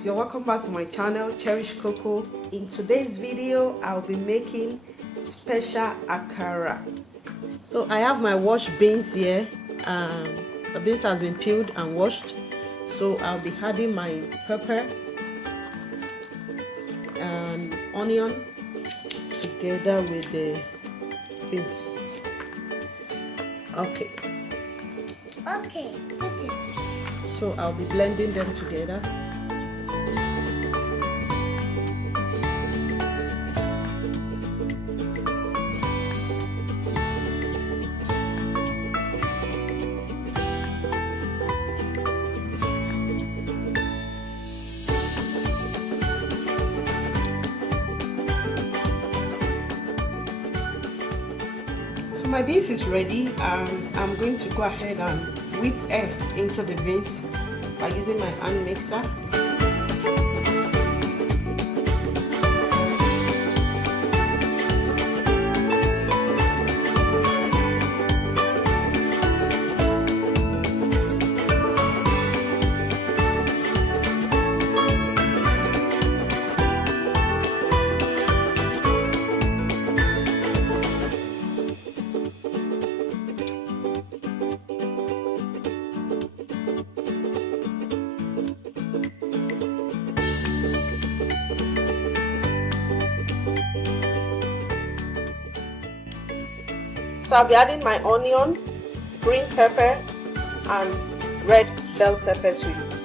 guys, you're welcome back to my channel Cherish Cocoa. In today's video I'll be making special akara. So I have my washed beans here. The beans has been peeled and washed, so I'll be adding my pepper and onion together with the beans. Okay, put it. So I'll be blending them together. So my beans is ready. I'm going to go ahead and whip air into the beans by using my hand mixer. So I'll be adding my onion, green pepper and red bell pepper to it.